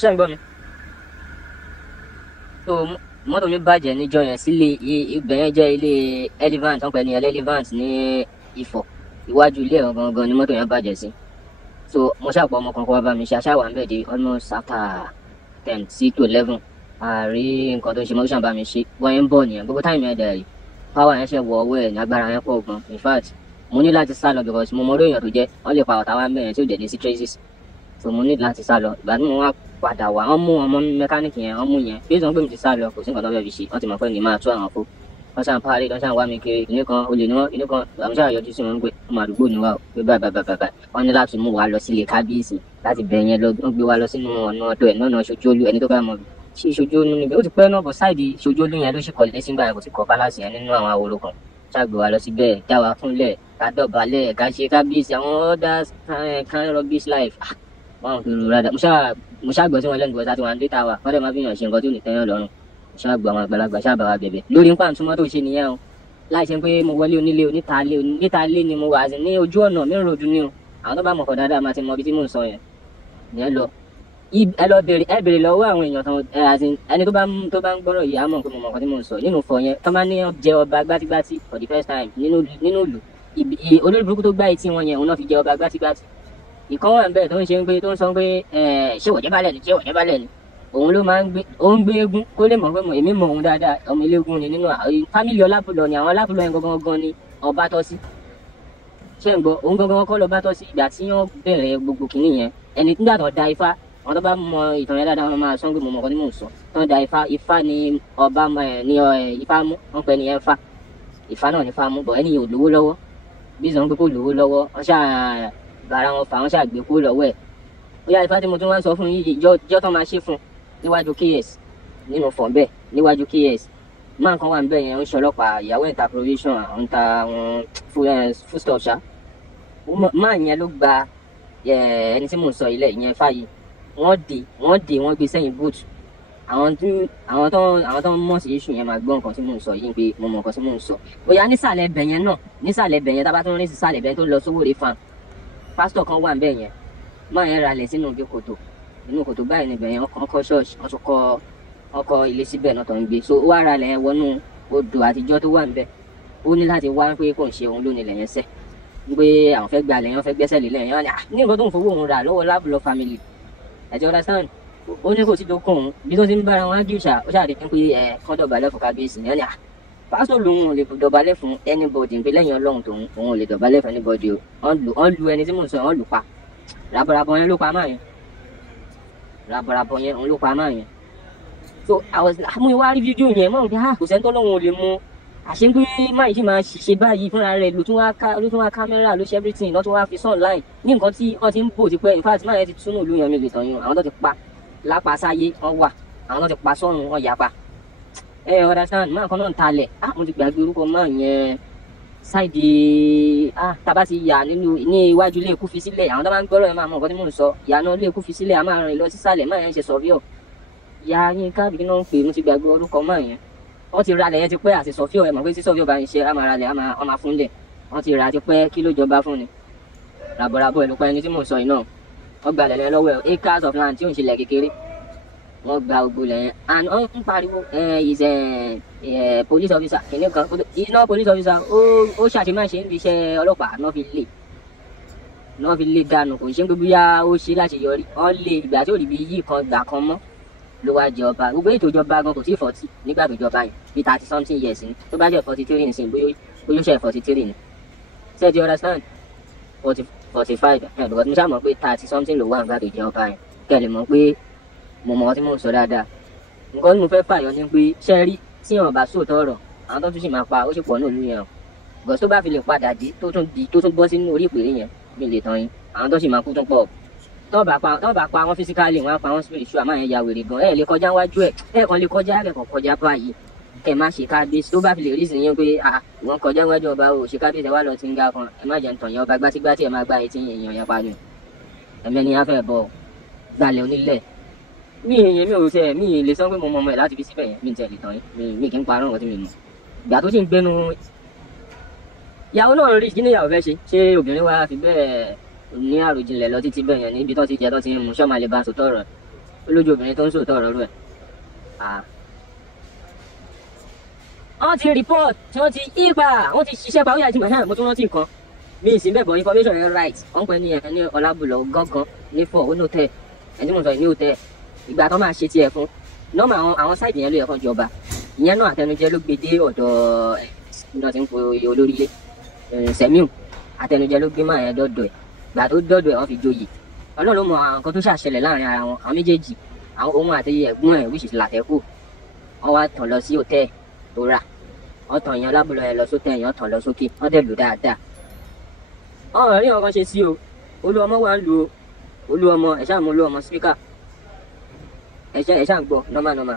ṣé ń gbọ́ mi? So mọ́tò mi bàjẹ́ níjọ́ yẹn sílé ibẹ̀ yẹn jẹ́ ilé Elevant wọ́n pè ní Elevant ní Ifọ̀ iwájú ilé ẹ̀rọ gangan ni mọ́tò yẹn bàjẹ́ sí. So mo ṣàpọ̀ ọmọ kan kó wá bá mi ṣe aṣáwà ń bẹ̀ dé almost after 10 sí to 11 àárí nǹkan tó ṣe mọ́ tó ṣàn bá mi ṣe wọ́n yẹn ń bọ̀ nìyẹn gbogbo táìmù ẹ̀dẹ̀ rí power yẹn ṣe wọ ọwọ́ ẹ̀ ní agbára yẹn pọ̀ gan in fact mo ní láti sá lọ because mo mọ orí èèyàn tó jẹ́ wọ́n lè pa ọ̀tá wa mẹ́rin tí ò dẹ̀ ní sí traces so mo ní láti sá lọ ìgbà tí mo wá padà wá wọ́n mú ọmọ mẹkáníìkì yẹn wọ́n mú yẹn bí ìsọ̀n pé mi ti sá lọ kò sí nǹkan tó fẹ́ fi ṣe wọ́n ti mọ̀ pé ní máa tú àwọn fó wọ́n ṣàn parí wọ́n ṣàn wá mi kiri ìní kan olè ní wọ́n ìní kan àwọn ṣàn yọjú sí wọn pé ọmọ àdúgbò ni wá o pé báyìí wọ́n ní láti mú wa lọ sílé kábíyèsí láti bẹ̀ yẹn lọ wọ́n gbé wa lọ sínú ọ̀nà ọ̀dọ̀ ẹ̀ náà Ṣojóolú ẹni tó bá mọ̀ ṣé Ṣojóolú níbi ó ti pẹ́ náà bọ̀ sáìdì Ṣojóolú yẹn ló ṣì kọ́lé sígbà yẹn kò ti kọ́ pálásì yẹn nínú àwọn àwòrán kan ṣàgbé wa lọ síbẹ̀ dá wa fúnlẹ̀ ká dọ̀bálẹ̀ ká ṣe kábíyèsí àwọn other kind rubbish life wọn kò rò rádà mo ṣàgbọ́ tí wọ́n lẹ́nu gbọ́dá tí wọ́n ń dé ta wa wọ́n dẹ̀ máa fi hàn ṣe nǹkan tó ní tẹ́yàn lọ́rùn mo ṣàgbọ́ àwọn àgbàlagbà ṣàbà wa bẹ̀bẹ̀ lórí nípa àtúmọ̀ tó ṣe nìyẹn o láì ṣe pé mo wọlé onílé onítàlé ni mo wà ní ojú ọ̀nà mẹ́rin road ni o àwọn tó bá mọ̀ kọ́ dáadáa máa ti mọ ibi tí mò ń sọ yẹn lọ ẹ lọ bèrè lọ́wọ́ àwọn èèyàn tán ẹni tó bá ń gbọ́rọ̀ yìí á mọ̀ pé mo mọ̀ nǹkan tí mò ń sọ nínú fọ yẹn tó bá ní jẹ ọba gbátígbátí for the first time nínú ìlú olórí burúkú tó gbá etí wọn yẹn òun náà fi jẹ ọba gbátígbátí ìkan wà níbẹ̀ tó ń ṣe pé tó ń sọ pé ṣé wọ̀jẹ́ balẹ̀ ni òun ló máa ń gbé eégún kó lè mọ̀ pé èmi mọ̀ òun dáadáa ọmọ eléégún ni nínú fámìlì Ọlápùlọ ni àwọn Ọlápùlọ yẹn gangan ni ọba tọ́ sí ṣé ń gbọ́ òun gangan kọ́ lọ́ba tọ́ sí ìgbà tí wọ́n bẹ̀rẹ̀ gbogbo kìíní yẹn ẹni nígbà tó da ifá àwọn tó bá mọ ìtàn yẹn dáadáa wọn máa sọ pé mo mọ̀ nǹkan tí mò ń sọ tó ń da ifá ni ọba ní ifá mú wọn pè ní ifá náà ní ifá mú bọ̀ ẹni yẹn ò lówó lọ́wọ́ bí sọ pé kò lówó lọ́wọ́ wọn ṣáà bára wọn fà wọn ṣàgbé kó lọ́wọ́ ẹ̀ ó yá ifá tí mo tún wá ń sọ fún yìí ìjọ tó máa ṣe fún níwájú KS nínú fọ̀n bẹ́ẹ̀ níwájú KS máa kan wà níbẹ̀ yẹn ń ṣọlọ́pàá ìyàwó ẹ̀ta provision àwọn ta àwọn foodstuff ṣá máa yẹn ló gba ẹni tí mò ń sọ ilẹ̀ ìyẹn fàyè wọ́n gbé sẹ́yìn boot àwọn tó ń mọ̀ sí iṣu yẹn máa gbọ́ nǹkan tí mò ń sọ yìí pé mo mọ̀ nǹkan tí mò ń sọ bóyá nísàlẹ̀ ẹbẹ̀ yẹn náà nísàlẹ̀ ẹbẹ̀ yẹn tá bá tún rí sísàlẹ̀ ẹbẹ̀ tó lọ Sówóré farm pásítọ̀ kan wà níbẹ̀ yẹn máa yẹn ralẹ̀ sínú ibi kòtò inú kòtò báyìí níbẹ̀ yẹn wọ́n kọ́ ṣọ́ọ̀ṣì wọ́n tún kọ́ ilé síbẹ̀ náà tó ń gbé so ó wá ralẹ̀ yẹn wọnú odò àtijọ́ tó wà níbẹ̀ ó ní láti wá pé kò ń ṣe òun lónìí lẹ́yìn sẹ́ pé àwọn fẹ́ gba lẹ́yìn wọ́n fẹ́ gbẹ́sẹ̀ lé lẹ́yìn wọn ní nǹkan tó ń fowó òun rà lọ́wọ́ Lábùlọ family ẹ̀jẹ̀ understand ó ní kò sí tó kún un bí tó ti ń bára wọn á gíṣà ó ṣàdé pé kọ́ dọ̀bálẹ̀ fún kábíyèsí ní ọ̀nà pásítọ̀ lòun ò lè dọ̀bálẹ̀ fún anybody pé lẹ́yìn Ọlọ́run tòun òun ò lè dọ̀bálẹ̀ fún anybody o wọ́n lu ẹni tí mò ń sọ wọ́n lù pa ràbọ̀ràbọ̀ yẹn ló pa máa yẹn ràbọ̀ràbọ̀ yẹn òun ló pa máa yẹn so àmú ìwà rí fídíò yẹn mọ̀ nípa kò sẹ́ńtọ́ lọ́wọ́ ò lè mú àṣegbé máyì tí máa ṣe báyìí fúnra rẹ̀ ló tún wá kámẹ́rà ló ṣe everything ló tún wá fi sàn láì ní nǹkan tí wọ́n ti ń bò ti pẹ́ in fact máyì ti túnú ìlú yẹn mi lè tàn yín àwọn tó ti pa lápá sáyé wọ́n wà àwọn tó ti pa sọ́run wọ́n yapa understand máa kan náà ń talẹ̀ mo ti gbàgbé orúkọ máa yẹn ṣáìdì tàbá ti yà ní iwájú ilé ikú fi sílẹ̀ àwọn tó máa ń gbọ́rọ̀ ẹ̀ máa mọ nǹkan tí mò ń sọ ìyànà ilé ikú fi sílẹ̀ a máa rìn lọ sísàlẹ̀ máa yẹn ṣe sọ̀fíọ̀ ìyá yín káàbì kí náà ń pè mo ti gbàgbé orúkọ máa yẹn wọ́n ti ralẹ̀ yẹn ti pẹ́ àti sọ̀fíọ̀ ẹ̀ mọ̀ pé tí sọ̀fíọ̀ bá ń ṣe á máa ralẹ̀ á máa fúnlẹ̀ wọ́n ti rà ti pẹ́ kí ló jọba fún ni ràbọ̀ràbọ̀ ìlú pa ẹni tí mò ń sọ yìí náà wọ́n gba lẹ̀lẹ́ lọ́wọ́ ẹ̀ acres of land tí ò ń ṣe lẹ̀ kékeré wọ́n gba gbogbo lẹ́yìn and wọ́n ń pariwo is police officer kìnìún kan iná police officer ó ṣàtìmáṣe ń fi iṣẹ́ ọlọ́pàá náà fi lé dànù kò ń ṣe gbogbo yá ó ṣe láti yọrí wọ́n lé ìgbà tí ò rí bí yí kan gbà kan mọ́ ló wá jẹ ọba gbogbo ètò ìjọba gan kò tí ì 40 nígbà tó jọba yẹn bí 30 something years ni tó bá jẹ́ 43 nìsín bóyá ṣe 43 ni ṣé do you understand 45 because mo ṣáà mọ̀ pé 30 something ló wà nígbà tó jẹ ọba yẹn kẹ́ ẹ lè mọ̀ pé mo mọ̀ tí mò ń sọ dáadáa nǹkan tí mo fẹ́ fàyọ ni pé ṣe rí tí wọn bá sóòótọ́ ọ̀rọ̀ àwọn tó tún sì máa pa ó sì pọ̀ náà lóyún yẹn o because tó bá fi lè padà dé tó tún bọ́ sínú orí ìpèrè yẹn mi lè tàn yín àwọn tó sì máa kú tún pọ̀ tó bá pa wọn physically wọn á pa wọn spiritual máa yẹn ya wèrè gan ẹ lè kọjá wájú ẹ kàn lè kọjá kẹkọọ kọjá báyìí kẹ má ṣe kábíyèsí tó bá fi lè rí sí yín pé wọn kọjá wájú ọba o ṣe kábíyèsí ẹ wá lọ ti ń ga kan ẹ má jẹ ń tàn yẹn ọba gbátígbátí ẹ má gbá etí èèyàn yẹn pa ni ẹmẹni afẹ bọ gbalẹ̀ onílẹ̀ mi ò tẹ mi lè sọ pé mo mọ ọmọ ẹ láti fi síbẹ̀ yẹn mi tẹ lè tàn yín mi kì í parọ́ nǹkan tí mi mọ̀ ìgbà tó sì ń gbẹnu ìyàwó náà rí kí ni ìyàwó fẹ́ ṣe obìnrin wa fi bẹ́ẹ̀ ní àròjinlẹ̀ lọ títí bẹ́ẹ̀ yẹn níbi tó ti jẹ tó ti ń mu ṣọ́ọ̀mà lè bá sòtọ́ ọ̀rọ̀ olójú obìnrin tó ń sòtọ́ ọ̀rọ̀ rẹ̀. wọ́n ti report tí wọ́n ti ipa wọ́n ti ṣiṣẹ́ pa ó yà ti mọ̀ mo tún rántí nǹkan mi ìsìn bẹ́ẹ̀ bọ̀ information yẹn right wọ́n pẹ́ ní ẹ̀ ní Ọlábùlọ̀ gángan ní fọ́ ó ní hòtẹ́ẹ̀ ẹni mo sọ ní hòtẹ́ẹ̀ ìgbà tó máa ṣe tiẹ̀ fún nọ́ọ̀mù àwọn sáìtì yẹn ló yẹ kán jọba ìyẹn náà àtẹnujẹ ló gbé dé ọ̀dọ̀ ẹ̀ ti ń po olórí ilé Sẹ́míù àtẹnujẹ ló gbé máa yẹn dọ́dọ̀ ẹ̀ gbà tó dọ́dọ̀ ẹ̀ wọ́n fi joyè Ọlọ́run ló mọ àwọn nǹkan tó ṣàṣẹlẹ̀ láàrin ara wọn àwọn méjèèjì àwọn ohun àti ẹ̀gbọ́n ẹ̀ which is Làtẹ́kù wọ́n wá tàn lọ sí hòtẹ́ẹ̀ tó rà wọ́n tàn yẹn Ọlábùlọ̀ yẹn lọ sótẹ́ẹ̀ yẹn tàn lọ sókè wọ́n dẹ̀ lù dáadáa ọ̀rọ̀ rí nǹkan ṣe sí o Olúọmọ wà ń lu Olúọmọ ẹ̀ṣá mú Olúọmọ spíkà ẹ̀ṣá ń gbọ́ nọ́mà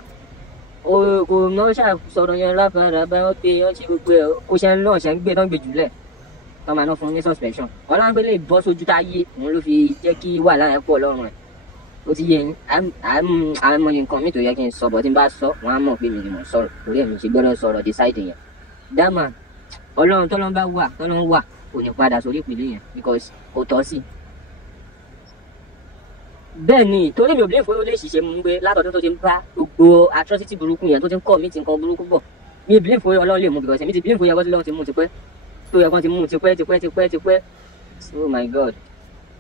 kò náà ṣàṣọ̀rọ̀ yẹn láfàrà bá wọn pé wọ́n ṣe gbogbo ẹ̀ kó ṣe ń lọ́ọ̀ ṣe ń gbé tán gbé jùlẹ̀ tán máa ná fún ní suspension ọlọ́run lè bọ́ sójú táyé òun ló fi jẹ́ kí wàhálà yẹn pọ̀ lọ́rùn ẹ̀ ó ti yé yín àmọ́ nǹkan mi tó yẹ kí n sọ bọ̀ tí n bá sọ wọ́n á mọ̀ pé mi ni mo sọ̀rọ̀ torí èmi ṣe gbọ́dọ̀ sọ̀rọ̀ decide yẹn dáàmà ọlọ́run tọ́lọ́run bá wà tọ́lọ́run wà kò ní padà sórí ìpìlẹ̀ yẹn because kò tọ́ sí. bẹ́ẹ̀ ni torí mi ò believe pé ó lè ṣiṣẹ́ mú pé látọ̀dún tó ti ń bá gbogbo atrocity burúkú yẹn tó ti ń kọ́ mi ti nǹkan burúkú bọ̀ mi believe pé ọlọ́run lè mú because èmi ti believe pé yẹ kó ti mú tipẹ́ tó yẹ kó ti mú tipẹ́ oh my god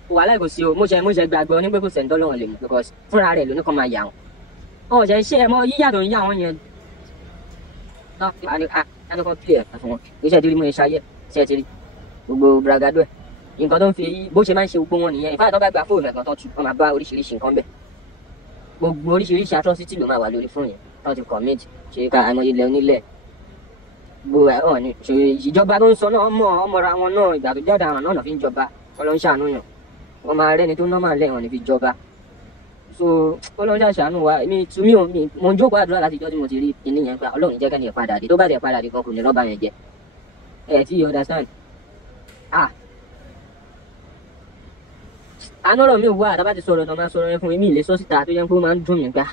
wàhálà kò sí o mo ṣe gbàgbọ́ ní pé kò sẹ́ńtọ́ lọ́wọ́ lè mú because fúnra rẹ̀ ló ní kọ́ máa yà wọ́n ọ̀ṣẹ̀ iṣẹ́ ẹ̀ mọ́ yíyà tó ń yà wọ́n yẹn àdókò pílẹ̀ ẹ̀ fún wọn iṣẹ́ ti rí mú iṣẹ́ ayé ṣe ti rí gbogbo bragado ẹ̀ nǹkan tó ń fi bó ṣe máa ń ṣe gbogbo wọn nìyẹn ìfáà tó bá gba fóònù ẹ̀kan tó tu wọn máa bá oríṣiríṣi nǹkan bẹ̀ gbogbo oríṣiríṣi atrocity ló máa wà lórí fóònù yẹn tó ti commit ṣe ká àìmọye ilẹ̀ onílẹ̀ gbogbo ẹ̀ hàn ní ìjọba tó ń sọ náà ọmọra wọn náà ìgbà tó jáde àwọn náà fi ń jọba Ọlọ́run ṣàánú yàn wọn máa rẹ́ni tó normal lẹ́yìn wọn ní fi jọba so Ọlọ́run ṣàánú wa mo ń jókòó àdúrà láti ìjọ́ tí mo ti rí kinní yẹn pé Ọlọ́run jẹ́ kẹ́ni ẹ̀ padà dé tó bá dẹ̀ padà dé kan kò ní rọ́bà yẹn jẹ ẹ̀ tí you understand anọ́rọ̀ mi wà tá bá ti sọ̀rọ̀ tó máa sọ̀rọ̀ yẹn fún mi ilé sọ́sítà tó yẹ kó máa ń dùn mí gbà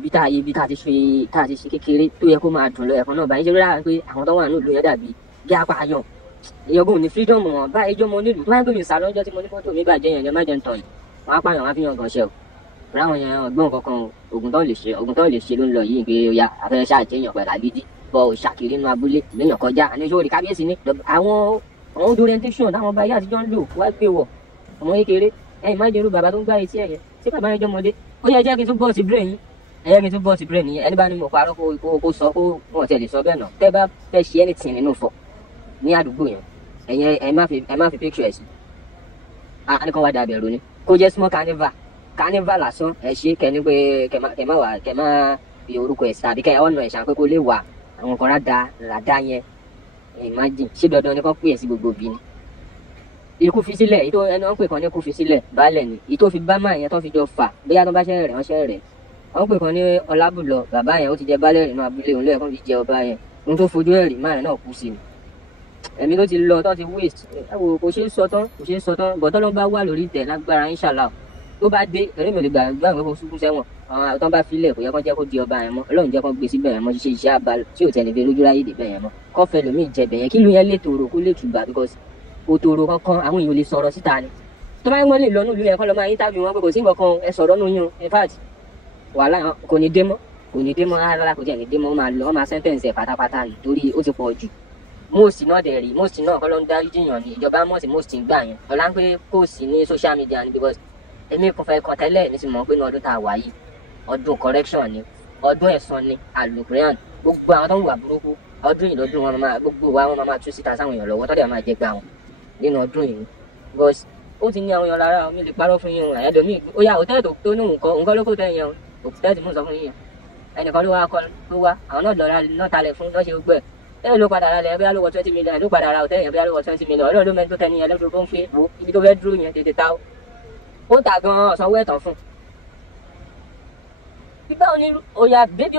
bí tá a ti ṣe kékeré tó yẹ kó máa dùn lọ ẹ̀kan náà báyìí ṣe rí rà pé àwọn tó wà ní ìlú yẹn dàbí bí apààyàn ìyọ̀gùn ní freedom wọn báyìí jọmọ nílùú tó máa ń gbé mi sá lọ́jọ́ tí mo ní fọ́tò mi bàjẹ́ yẹn má jẹ́ ń tàn yìí wọn apààyàn wọn fi hàn gan ṣe o ráwọn yẹn ọgbọ́n kankan oògùn tó lè ṣe ló ń lọ yìí pé ya afẹ́fẹ́ ṣàjẹyàn pẹ̀lú àgídí bọ́ ṣàkiri inú abúlé lẹ́yìn kọjá àníṣó rí kábíyèsí ní àwọn orientation táwọn bá yá àtijọ́ ń lò wá gbé wọ̀ ọmọ kékeré ẹ̀yin má jẹ́rú bàbá tó ń gbá etí ẹ̀yẹ tí bàbá yẹn jọmọdé ó yẹ jẹ́ kí n tún bọ́ọ̀sì brain yín ẹ̀yẹ́ kí n tún bọ́ọ̀sì brain yín ẹni bá ní mo parọ́ kó sọ kó wọ́n tiẹ̀ lè sọ bẹ́ẹ̀ náà tẹ́ bá fẹ́ ṣe anything nínú fọ̀ ní àdúgbò yẹn ẹ̀yẹ ẹ má fi picture ẹ̀ sí àníkan wá dàbẹ̀ ronú kó jẹ́ small carnival lásán ẹ̀ ṣe kẹ́ni pé kẹ́ má fi orúkọ ẹ̀ sí àbí kẹ́ ọ̀nà ẹ̀ ṣàn kó lè wà àwọn kan ràdá yẹn imagine ṣé dandan ni kò pè é sí gbogbo bí ni ikú fi sílẹ̀ ìtò ẹni wọ́n pè kan ní ikú fi sílẹ̀ baálẹ̀ ni ìtò fi bá máa yẹn tó fi jọ fà bóyá tó bá ṣẹ́ rẹ̀ wọ́n ṣẹ́ rẹ̀ wọ́n pè kan ní Ọlábùlọ̀ bàbá yẹn ó ti jẹ baálẹ̀ nínú abúlé òun lẹ́ẹ̀kan fi jẹ ọba yẹn ohun tó fojú ẹ̀rì máa yẹn náà kú sí ni ẹ̀mí tó ti lọ tó ti waste ẹ̀wò kò ṣeé sọ tán bọ̀tọ́ ló bá wà lórí ìtẹ̀ lágbára inshallah tó bá dé ẹ̀rí mi ò lè gbà pé kó sùkú sẹ́wọ̀n àwọn tó bá filẹ̀ kò yẹ kó jẹ́ kó di ọba yẹn mọ́ Ọlọ́run jẹ́ kó gbé síbẹ̀ yẹn mọ́ ṣiṣẹ́ iṣẹ́ abal tí ò tẹ̀lé bẹ lójú ráyè dé bẹ̀ yẹn mọ́ kọ́fẹ́ lómi ìjẹbẹ̀ yẹn kí ló yẹn lè tòrò kó lè tùbà because òtòrò kankan àwọn èèyàn lè sọ̀rọ̀ síta ni tó bá wọ́n lè lọ nílùú yẹn kọ́ lọ́ máa interview wọn pé kò sí nǹkan kan ẹ sọ̀rọ̀ nù yín in fact wàhálà kò ní dé mọ́ rárá kò tiẹ̀ ní dé mọ́ wọ́n máa sentence ẹ̀ pátápátá nítorí ó ti pọ̀ jù most náà dẹ̀ rí most náà kọ́ ló ń darí jiyàn ní ìjọba most ń gbà yẹn ọ̀la ń pé kò sí ní social media ni because èmi kò fẹ́ kàn tẹ́lẹ̀ ní ti mọ̀ pé ní ọdún tá a wà yìí ọdún correction ni ọdún ẹ̀san ni àlùkùrẹ́àn gbogbo àwọn tó ń wà burúkú ọdún yìí lọ́dún wọn máa tú síta sáwọn èèyàn lọ́wọ́ tọ́jà máa jẹ gbà wọn nínú ọdún yìí because ó ti ní àwọn èèyàn lára mi lè parọ́ fún yín o àyẹ̀dọ̀ mi ó yà hòtẹ́ẹ̀lì tó ní nǹkan ló kó tẹ́ yẹn o hòtẹ́ẹ̀lì mú sọ fún yín yẹn ẹnìkan ló wá àwọn náà lọ́ra náà talẹ̀ fún lọ́sẹ̀ gbogbo ẹ̀ ló padà ra lẹ̀ bóyá ló wọ 20 million ló padà ra hòtẹ́ẹ̀lì yẹn bóyá ló wọ 20 million Ọlọ́run ló mẹ́ni tó tẹ́ ní yẹn lẹ́dúró tó ń fi wo ibi tó fẹ́ dúró yẹn tètè ta ó ta gan ọ̀sánwó ẹ̀tàn fún bíbá òní oya bébí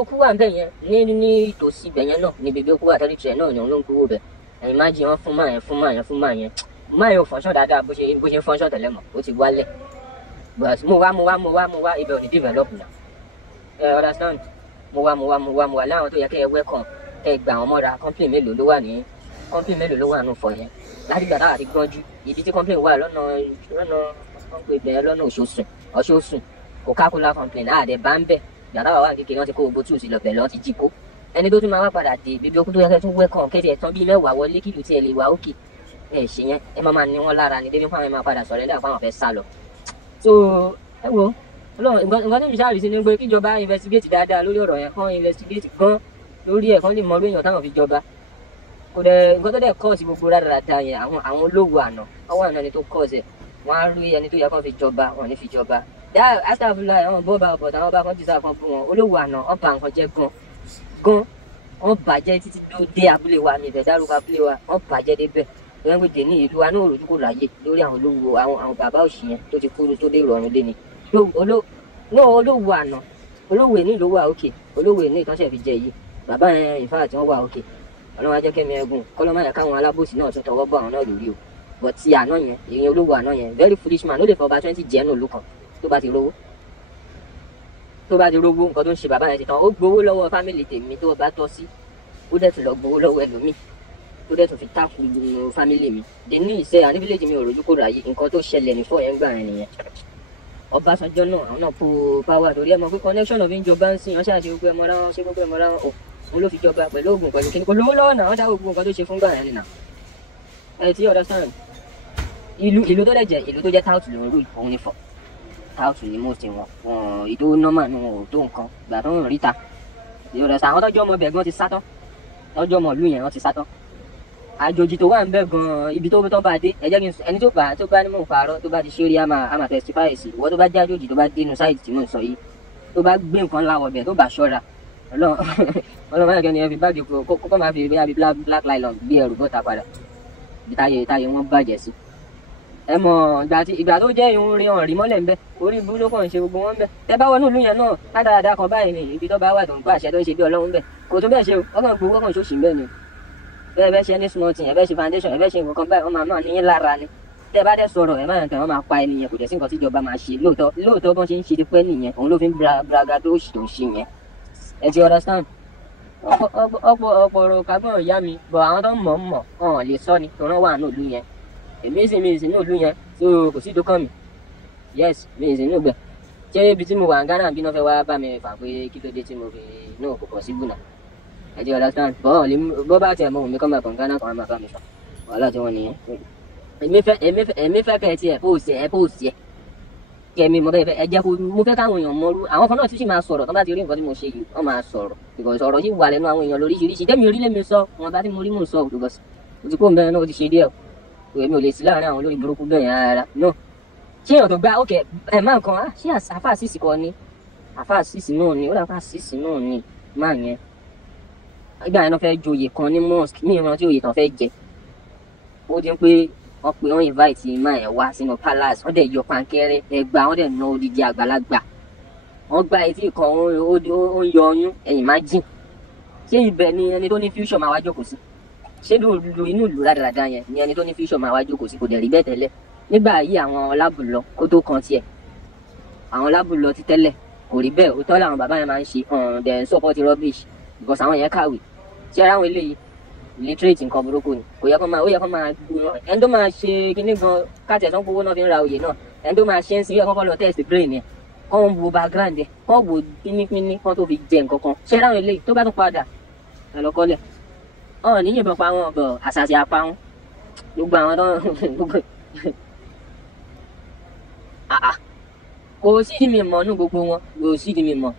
okú wà ń bẹ̀ yẹn ní ìtòsí ibẹ̀ yẹn náà ní bébí okú wà tẹ́lẹ̀ tiẹ̀ náà ni òun ló ń gbowó bẹ̀ ẹ̀yin má jí wọn fún máa yẹn máa yẹn ò fọ́nṣọ́ dáadáa bó ṣe fọ́nṣọ́ tẹ̀lé mọ̀ ó ti wálẹ̀ but mo wá ibẹ̀ ò ní develop náà ẹ understand mo wá láwọn tó yẹ kẹ́ ẹ welcome kẹ́ ẹ gbà wọn mọ́ra company mélòó ló wà nù fọ yẹn láti gbà táwa ti gbọ́njú ibi tí complain wà lọ́nà wọ́n pè bẹ́ẹ̀ lọ́nà Ọ̀ṣọ́sùn Coca-Cola complain àdẹ̀ bá ń bẹ̀ gbà táwa wà kékeré wọ́n ti kó gbogbo tools lọ bẹ̀ lọ́n ti jí kó ẹni tó tún máa wá padà dé bíbí okú tó yẹ kẹ́ tún wẹ́kàn kẹ́tì ẹ̀tàn bíi 10 wọlé kílù tí ẹ lè wá òkè ẹ ṣe yẹn ẹ máa ní wọn lára ní débi fáwọn ẹ máa padà sọ̀rọ̀ ẹ̀dá fáwọn fẹ́ sá lọ. so ẹ wo nǹkan tí mi ṣáà rí sí ni pé kíjọba investigate dáadáa lórí ọ̀rọ̀ yẹn kán investigate gan lórí ẹ̀ kán lè mọ lórí èèyàn táwọn fi jọba kò dẹ̀ nǹkan tó dẹ̀ kọ́ọ̀sì gbogbo rádaràda yẹn àwọn olówó àná àwọn àná ni tó kọ́ọ̀sì ẹ̀ wọ́n á rí ẹni tó yẹ kán fi jọba wọn ò ní fi jọba astagfirullah àwọn bọ́ọ̀bà ọ̀bọ̀ táwọn bá kán jùsà kan bú wọn olówó àná wọ́n bà nǹkan jẹ́ gan wọ́n bàjẹ́ títí tó dé abúlé wa ní ìfẹ́ dárúkọ abúlé wa wọ́n bàjẹ́ débẹ̀ wọ́n gbé ní ìlú wa náà òròjú kò láyè lórí àwọn olówó àwọn bàbá òṣì yẹn tó ti kúrú tó dé ìrọ̀rùn lé ni olówó àná olówó èní ló wà òkè olówó èní ìtọ́sẹ̀ fi jẹ yìí bàbá yẹn ìfáà tí wọ́n wà òkè ọlọ́wọ́ ajẹ́ kẹ́mi ẹ̀gùn kọ́lọ́mọ́ yẹ káwọn alábòsí náà tún tọwọ́ bọ̀ àwọn náà lórí o but ti àná yẹn èèyàn olówó àná yẹn very foolish man ló lè fọba 20 jẹ́ nù lókàn tó bá ti rówó nǹkan tó ń ṣe bàbá yẹn ti tán ó gbowó lọ́wọ́ fámìlì tèmi tó bá tọ́ sí ó dẹ̀ tún lọ gbowó lọ́wọ́ ẹlòmíì ó dẹ̀ tún fi táàkù gbogbo fámìlì mi dé ní ìṣe àní fílẹ̀jì mi ò rojú kó ráyè nǹkan tó ṣẹlẹ̀ ní fọ́ yẹn gbà yẹn nìyẹn Ọbásanjọ́ náà àwọn náà kó power torí ẹ mọ̀ pé connection of ìjọba ń sìn wọn ṣáà ṣe gbogbo ẹmọ ráwọn ṣe gbogbo ẹmọ ráwọn òun ló fi jọba pẹ̀lú oògùn pẹ̀lú kíní kò lówó lọ́wọ́ náà wọ́n dá gbogbo nǹkan tó ṣe fún gbà yẹn nìyà ẹ ti understand ìlú tó dẹ̀ jẹ́ ìlú tó jẹ́ táùtù ló ń rú òun ní fọ́ táùtù ní most wọn ìdó nọ́mà ni wọn ò tó nǹkan gbà tó ń ríta ìrọ̀lẹ́ sàn àwọn tọ́jú ọmọ bẹ̀ gan ti sátán tọ́jú ọmọ ìlú yẹn wọ́n ti sátán àjòjì tó wà ń bẹ̀ gan ibi tó tán bá dé ẹ̀jẹ̀ kí n ẹni tó bá ní mò ń parọ́ tó bá ti ṣe rí àmà testify sí ìwọ tó bá jẹ́ àjòjì tó bá dénú sáìtì tí mò ń sọ yìí tó bá gbé nǹkan láwọ̀ bẹ̀ tó bá ṣọ́ra ọlọ́run máa kẹ́ni ẹ fi báàgì kókó máa fi bí black nylon gbé ẹrù bọ́ta padà táyé wọn bàjẹ́ sí. ẹ mọ̀ ìgbà tó jẹ́ ìhun rí ọ̀rìn mọ́lẹ̀ ńbẹ́ orí ibú ló kàn ń ṣe gbogbo wọn ńbẹ́ tẹ bá wọnú ìlú yẹn náà ládàáda kan báyìí ni ibi tó bá wà tó ń pàṣẹ tó ń ṣe bí ọlọ́run ńbẹ́ kò tó bẹ́ẹ̀ ṣe ọkàn gbowó ọkàn ṣòṣì ńbẹ́ ni bẹ́ẹ̀ bẹ́ẹ̀ ṣe ní small thing ẹ bẹ́ẹ̀ ṣe foundation ẹ bẹ́ẹ̀ ṣe nǹkan báyìí wọ́n máa náà níyìn lára ni tẹ bá dẹ̀ sọ̀rọ̀ ẹ máa tẹ̀ wọ́n máa pa ẹnìyẹn kò dẹ̀ sí nǹkan tí ìjọba máa ṣe lóòótọ́ bọ́n ṣe ń ṣe pẹ́ nìyẹn òun ló fi ń braga tó ń ṣe yẹn ẹ ti understand ọ̀pọ̀ ọ̀rọ̀ kagbọ́n ìyá mi bọ̀ àwọn tó ń mọ̀ ọ̀hún lè sọ ni tó rán wà ní òlu yẹn èmi sì ní òlu yẹn so kò sí ìdókàn mi yes mi sì ní ògbẹ ṣé ibi tí mo wà ń Ghana bí náà fẹ́ wá bá mi fà pé kí ló dé tí mo fi náà kò pọ̀ sí gbùnà ẹ ti understand bọ́ bá tiẹ̀ mọ òun mi kọ́ máa kàn Ghana kan máa bá mi fà wàhálà tí wọ́n nìyẹn èmi fẹ́ kẹ́ ẹ ti ẹ̀ pòsì ẹ̀ kẹ́mi mo fẹ́ ẹ jẹ́ kó mo fẹ́ káwọn èèyàn mọ́rú àwọn kan náà tún sì máa sọ̀rọ̀ tó bá ti rí nǹkan tí mo ṣe yìí wọ́n máa sọ̀rọ̀ because ọ̀rọ̀ yìí wà lẹ́nu àwọn èèyàn lóríṣiríṣi tẹ́mi orílẹ̀ mi sọ wọn bá tí mo rí mò ń sọ because mo ti kó mbẹ́rẹ́ náà ó ti ṣe díẹ̀ o èmi ò lè sí láàárín àwọn olórí burúkú bẹ́ẹ̀ yẹn rárá no ṣé èèyàn tó gba ok ẹ̀ máa kan á ṣé àfa àṣìṣì kan ni àfa àṣìṣì náà ni ó dà àfa àṣìṣì náà ni máa yẹn ìgbà yẹn náà fẹ́ joyè kan ní mosque ní ìrántí òye tán fẹ́ jẹ ó dín pé wọ́n invite máa ẹ̀ wá sínú palace wọ́n dẹ̀ yọ pankẹ́rẹ́ ẹgbà wọ́n dẹ̀ ná odidi àgbàlagbà wọ́n gba etí kan ó ń yọ ọyún ẹ̀yìn má jìn ṣé ibẹ̀ ni ẹni tó ní future máa wá jókòó sí ṣé inú ìlú rádaràda yẹn ni ẹni tó ní future máa wá jókòó sí kò dẹ̀ rí bẹ́ẹ̀ tẹ́lẹ̀ nígbà yìí àwọn Ọlábùlọ kó tó kan tiẹ̀ àwọn Ọlábùlọ ti tẹ́lẹ̀ kò rí bẹ́ẹ̀ òótọ́ làwọn bàbá yẹn máa ń ṣe then support rubbish because àwọn yẹn kàwé ṣé ara àwọn eléyìí illiterate nǹkan burúkú ni kò yẹ kó máa gbóná ẹni tó máa ṣe kinní gan káàtì ẹ̀sán gbowó náà fi ń ra oyè náà ẹni tó máa ṣe ń sin yẹ kọ́kọ́ lọ test brain yẹn kọ́ ń wo background yẹn kọ́ wo pínípíní kọ́ tó fi jẹ nǹkan kan ṣé láwọn eléyìí tó bá tún padà ẹ lọ kọ́lẹ̀ ọ̀hún ní yìnbọn pa wọn bọ̀ àṣàṣì apá wọn gbogbo àwọn tó gbogbo kò sí ìdí mi mọ̀ nú gbogbo wọn kò sí ìdí mi mọ̀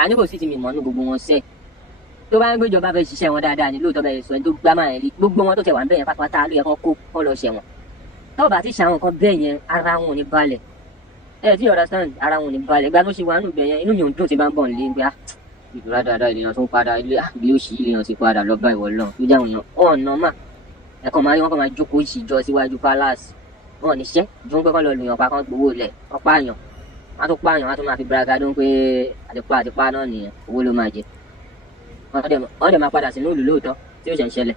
àní kò sí ìdí mi mọ̀ nú gbogbo wọn sẹ́ẹ̀ tó bá ń gbéjọba fẹ́ ṣiṣẹ́ wọn dáadáa ní lóòótọ́ bẹ́ẹ̀ sọ ẹni tó gbá máa rí gbogbo wọn tó tẹ̀ wá ń bẹ̀yẹn pátápátá ló yẹ kán kó lọ ṣẹ̀wọ̀n tó bá ti ṣàwọn kan bẹ́ẹ̀ yẹn ara wọn ò ní balẹ̀ ẹ ti understand ara wọn ò ní balẹ̀ ìgbà tó ṣe wà nù bẹ̀yẹn inú mi ò dùn tí bá ń bọ̀ nílé gbá ìdúrà dáadáa ìlèyàn tó ń padà ilé òṣì ìlèyàn ti padà lọ bá ìwọ lọ ló jẹ́ àwọn èèyàn ọ̀nà mà ẹ̀kan máa rí wọn kàn máa jókòó ìṣìjọ síwájú palace wọn ò ní ṣẹ́ dùn pé kán lọ lùyàn pa kán gbowó lẹ̀ wọ́n pààyàn wọ́n á tún pààyàn wọ́n á tún máa fi braga dún pé àtìpá náà nìyẹn owó ló máa jẹ wọ́n dẹ̀ máa padà sínú ìlú lóòótọ́ tí ó ṣe ń ṣẹlẹ̀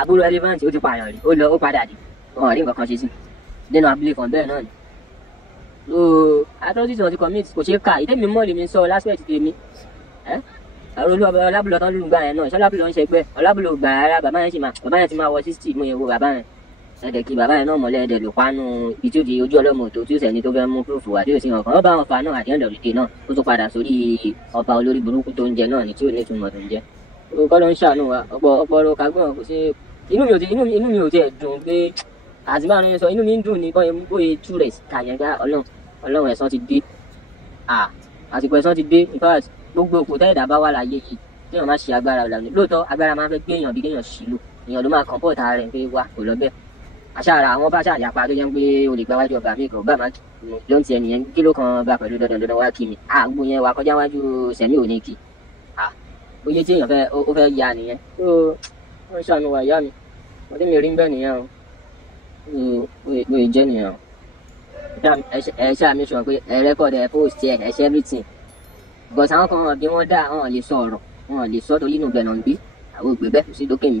àbúrò relevant ó ti pààyàn rí ó padà dé wọn rí nǹkan kan ṣe sí nínú abúlé kan bẹ́ẹ̀ náà ni so atrocity wọn ti commit kò ṣeé kà ìdẹ́mi mọ́ lèmi sọ lásìkò tèmi Ọlábùlọ tán lù gbà yẹn náà ṣọlábùlọ ń ṣẹgbẹ́ Ọlábùlọ gbà rárá bàbá yẹn ti máa wọ 60 mú yẹn wo bàbá yẹn ẹ̀dẹ̀ kí bàbá yẹn náà mọ̀lẹ́ ẹ̀dẹ̀ lò pánú ibi tí ó di ojú ọlọ́mọ tó tí ó sẹ́ni tó fẹ́ mú proof wá tí ó sì hàn kàn ó bá wọn fa náà àti ẹ̀ndọ̀ lùdè náà ó tún padà sórí ọba olórí burúkú tó ń jẹ náà ní tí ò ní ìtumọ̀ tó ń jẹ. kọ́ ló ń ṣàánú wa ọ̀pọ̀ kagbọ́n kò sí inú mi ò tiẹ̀ dùn pé àti báwọn ẹni sọ inú mi ń dùn ní bóyá tú rẹ̀ kàyẹ̀gá ọlọ́run ẹ̀san ti dé àsìkò ẹ̀san ti dé in fact gbogbo òkú tẹ́ẹ̀dá bá wà láyé yìí kéèyàn má ṣe agbára ìlànà lóòótọ́ agbára máa ń fẹ́ gbé èèyàn bí kéèyàn ṣìlò èèyàn ló máa kàn pọ̀ tara rẹ̀ pé wá kò lọ bẹ́ẹ̀ àṣàrà àwọn bá ṣàyàpá tó jẹ́ pé o lè gba wájú ọba mi kò bá máa ló ń tiẹ̀ nìyẹn kí ló kan bá pẹ̀lú dandan wá kí mi àgbo yẹn wà kọjá wájú sẹ̀mí ò ní kí oye tí èèyàn fẹ́ ó fẹ́ ya nìyẹn tó wọ́n ṣàánú wa ìyá mi wọ́n tí mi rí ń bẹ́ẹ̀ nìyẹn o bóyá jẹ́ nìyẹn o ẹ ṣáà mi sọ pé ẹ rẹ́kọ̀dì ẹ post ẹ ṣe everything because àwọn kan bí wọ́n dá wọn lè sọ ọ̀rọ̀ wọn lè sọ torí inú bẹ̀ náà ń gbé àwọn ògbé bẹ́ẹ̀ kò sí lókè mi.